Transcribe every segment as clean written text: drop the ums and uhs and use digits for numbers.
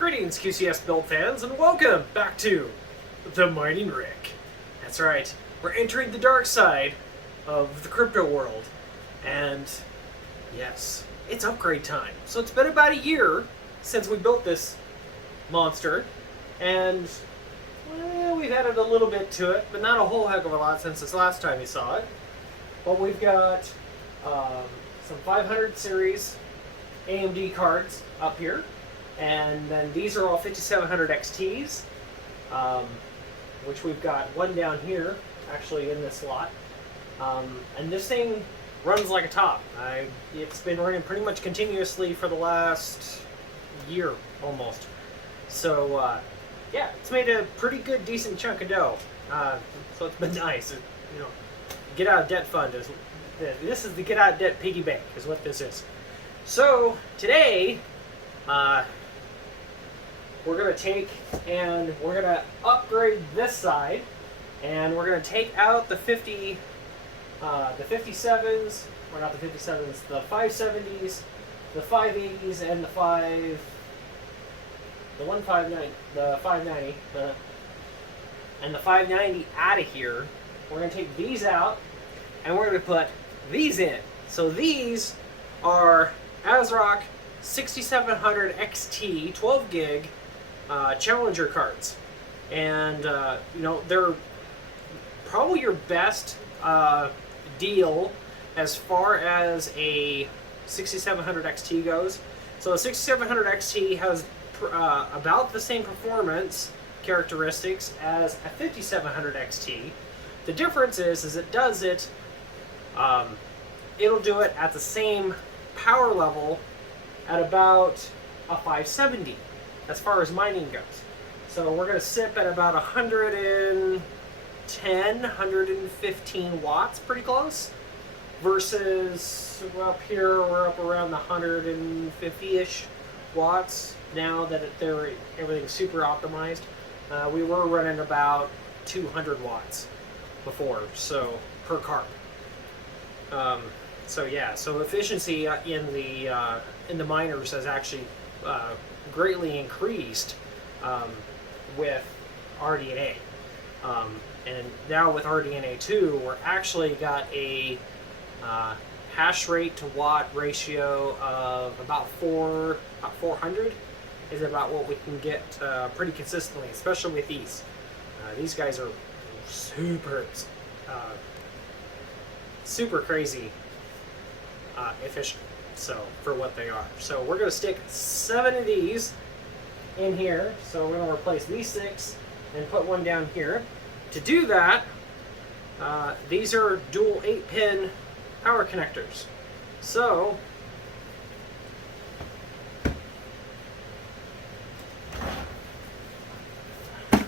Greetings, QCS build fans, and welcome back to the Mining Rick. That's right, we're entering the dark side of the crypto world, and yes, it's upgrade time. So it's been about a year since we built this monster, and well, we've added a little bit to it, but not a whole heck of a lot since this last time you saw it. But we've got some 500 series AMD cards up here. And then these are all 5700 XTs, which we've got one down here, actually in this slot. And this thing runs like a top. It's been running pretty much continuously for the last year, almost. So, yeah, it's made a pretty good, decent chunk of dough. So it's been nice. You know, get out of debt fund is this is the get out of debt piggy bank is what this is. So today, we're going to take and we're going to upgrade this side, and we're going to take out the 57s, or not the 57s, the 570s, the 580s, and the 590, and the 590 out of here. We're going to take these out, and we're going to put these in. So these are AsRock 6700 XT 12 gig Challenger cards, and you know, they're probably your best deal as far as a 6700 XT goes. So a 6700 XT has about the same performance characteristics as a 5700 XT. The difference is it does it. It'll do it at the same power level at about a 570 as far as mining goes. So we're going to sip at about 110, 115 watts, pretty close, versus up here we're up around the 150-ish watts now that everything's super optimized. We were running about 200 watts before, so per carb. So yeah, so efficiency in the miners has actually greatly increased with RDNA, and now with RDNA 2, we're actually got a hash rate to watt ratio of about 400 is about what we can get pretty consistently, especially with these. These guys are super crazy efficient, so for what they are. So we're going to stick 7 of these in here. So we're going to replace these 6 and put one down here. To do that, these are dual 8-pin power connectors. So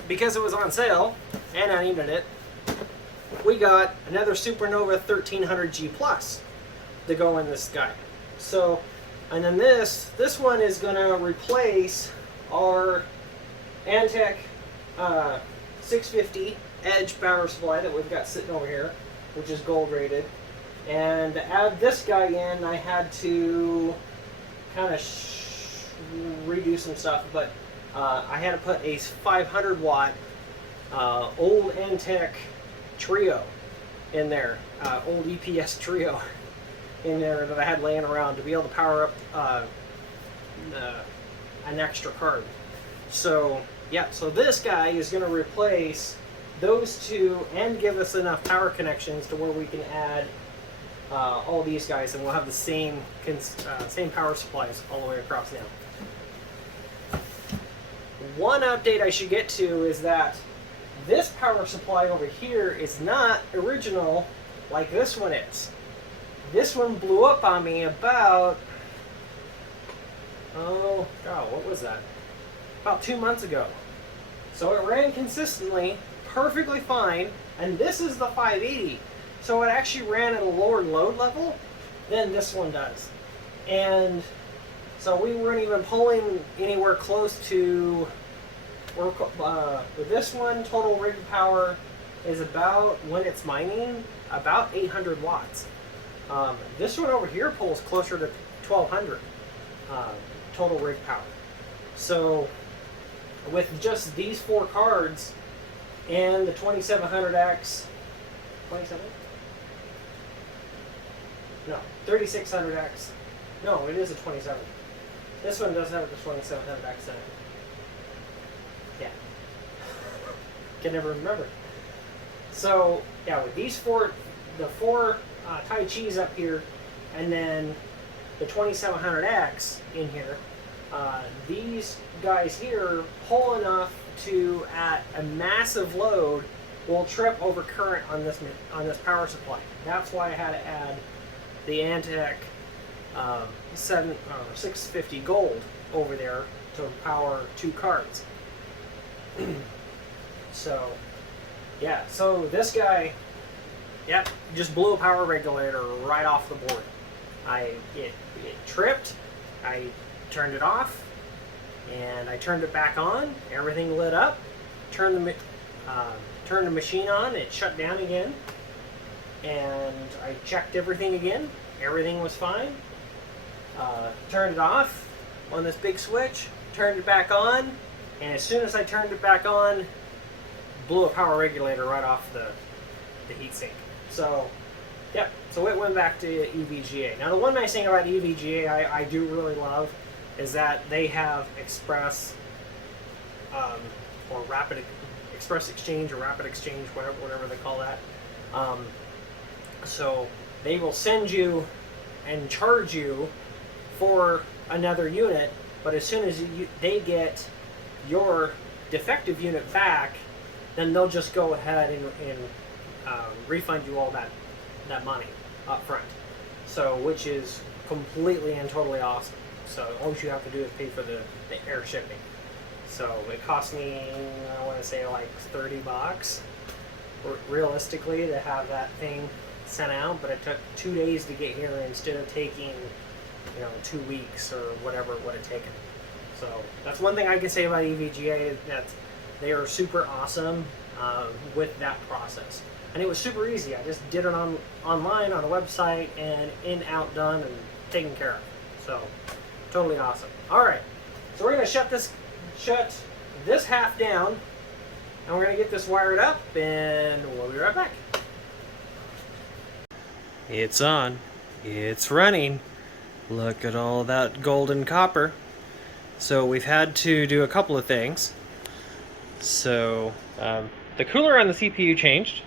because it was on sale and I needed it, we got another Supernova 1300 Gplus to go in this guy. So, and then this one is going to replace our Antec 650 Edge power supply that we've got sitting over here, which is gold rated. And to add this guy in, I had to kind of redo some stuff, but I had to put a 500 watt old Antec Trio in there, old EPS Trio in there that I had laying around to be able to power up an extra card. So yeah, so this guy is going to replace those two and give us enough power connections to where we can add all these guys, and we'll have the same power supplies all the way across now. One update I should get to is that this power supply over here is not original like this one is. This one blew up on me about, oh god, what was that? About 2 months ago. So it ran consistently, perfectly fine, and this is the 580. So it actually ran at a lower load level than this one does. And so we weren't even pulling anywhere close to, with this one, total rig power is about, when it's mining, about 800 watts. This one over here pulls closer to 1200 total rig power. So with just these 4 cards and the 2700X, 27? No, 3600X. No, it is a 27. This one does have the 2700X in it. Yeah. Can never remember. So, yeah, with these 4, the 4 Taichis up here, and then the 2700X in here, these guys here pull enough to, at a massive load, will trip over current on this power supply. That's why I had to add the Antec 650 gold over there to power 2 cards. So, yeah, so this guy, yep, just blew a power regulator right off the board. It tripped, I turned it off, and I turned it back on, everything lit up, turned the machine on, it shut down again, and I checked everything again, everything was fine. Turned it off on this big switch, turned it back on, and as soon as I turned it back on, blew a power regulator right off the heatsink. So, yep, so it went back to EVGA. Now the one nice thing about EVGA I do really love is that they have express or rapid express exchange or rapid exchange, whatever they call that. So they will send you and charge you for another unit, but as soon as they get your defective unit back, then they'll just go ahead and refund you all that money up front. So, which is completely and totally awesome. So all you have to do is pay for the air shipping. So it cost me, I want to say like $30 realistically to have that thing sent out, but it took 2 days to get here instead of taking 2 weeks or whatever it would have taken. So that's one thing I can say about EVGA, that they are super awesome with that process. And it was super easy. I just did it online on a website, and in, out, done, and taken care of. So totally awesome. All right, so we're gonna shut this half down, and we're gonna get this wired up, and we'll be right back. It's on. It's running. Look at all that golden copper. So we've had to do a couple of things. So the cooler on the CPU changed.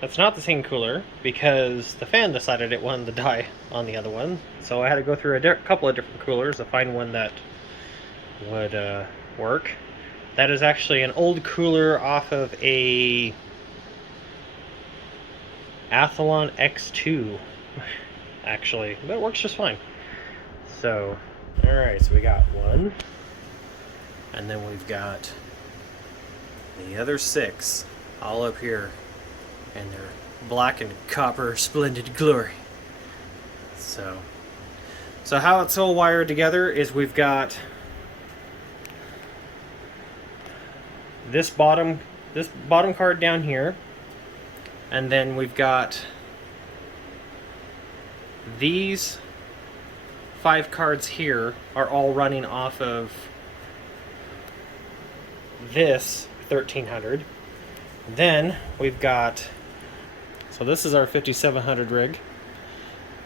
That's not the same cooler because the fan decided it wanted to die on the other one. So I had to go through a couple of different coolers to find one that would work. That is actually an old cooler off of a Athlon X2, actually, but it works just fine. So, alright, so we got one, and then we've got the other 6 all up here, and they're black and copper splendid glory. So how it's all wired together is we've got this bottom card down here, and then we've got these 5 cards here are all running off of this 1300. Then we've got, so this is our 5700 rig,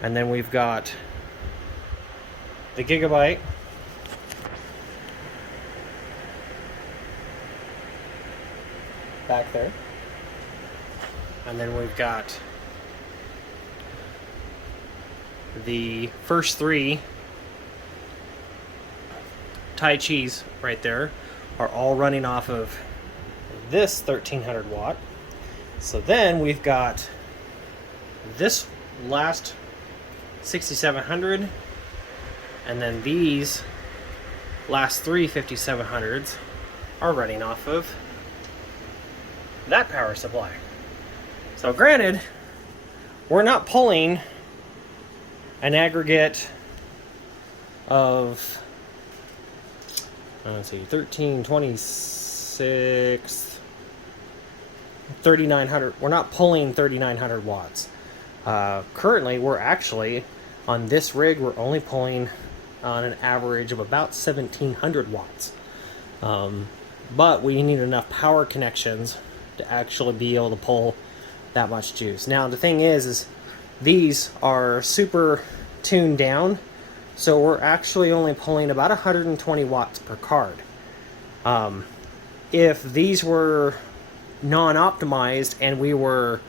and then we've got the Gigabyte, back there, and then we've got the first 3 Taichis right there are all running off of this 1300 watt. So then we've got this last 6700, and then these last 3 5700s are running off of that power supply. So granted, we're not pulling an aggregate of, let's see, 13, 26, 3900. We're not pulling 3900 watts. Currently, we're actually, on this rig, we're only pulling on an average of about 1700 watts. But we need enough power connections to actually be able to pull that much juice. Now the thing is these are super tuned down, so we're actually only pulling about 120 watts per card. If these were non-optimized and we were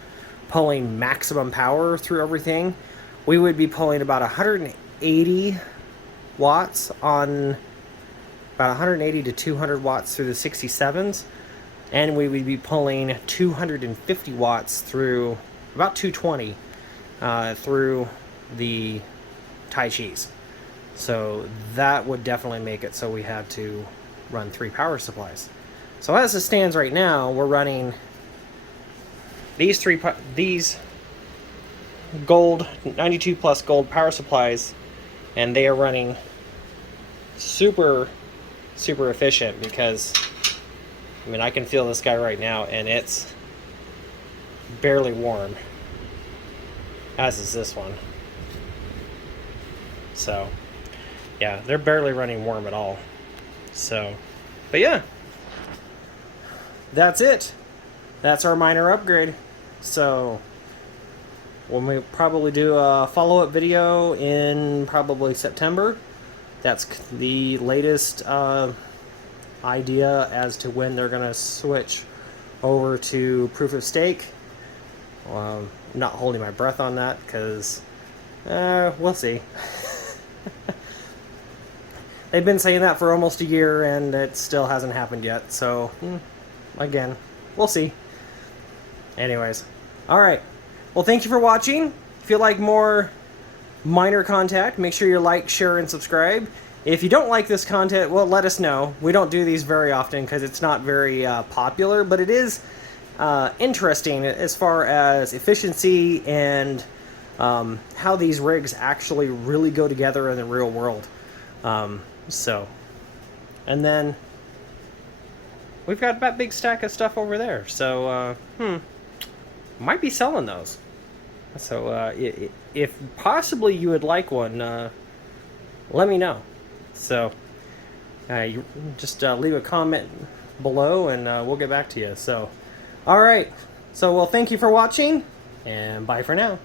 pulling maximum power through everything, we would be pulling about 180 watts on about 180 to 200 watts through the 67s, and we would be pulling 250 watts through about 220 through the Taichis. So that would definitely make it so we have to run 3 power supplies. So as it stands right now, we're running these gold 92 plus gold power supplies, and they are running super efficient because, I mean, I can feel this guy right now and it's barely warm, as is this one. So yeah, they're barely running warm at all. So, but yeah, that's it. That's our minor upgrade. So when we probably do a follow-up video in probably September, that's the latest idea as to when they're going to switch over to proof of stake. I'm not holding my breath on that because we'll see. They've been saying that for almost a year and it still hasn't happened yet. So again, we'll see. Anyways, alright. Well, thank you for watching. If you like more minor content, make sure you like, share, and subscribe. If you don't like this content, well, let us know. We don't do these very often because it's not very popular, but it is interesting as far as efficiency and how these rigs actually really go together in the real world. And then we've got that big stack of stuff over there. So, might be selling those. So, if possibly you would like one, let me know. So, you just leave a comment below and we'll get back to you. So, alright. So, well, thank you for watching, and bye for now.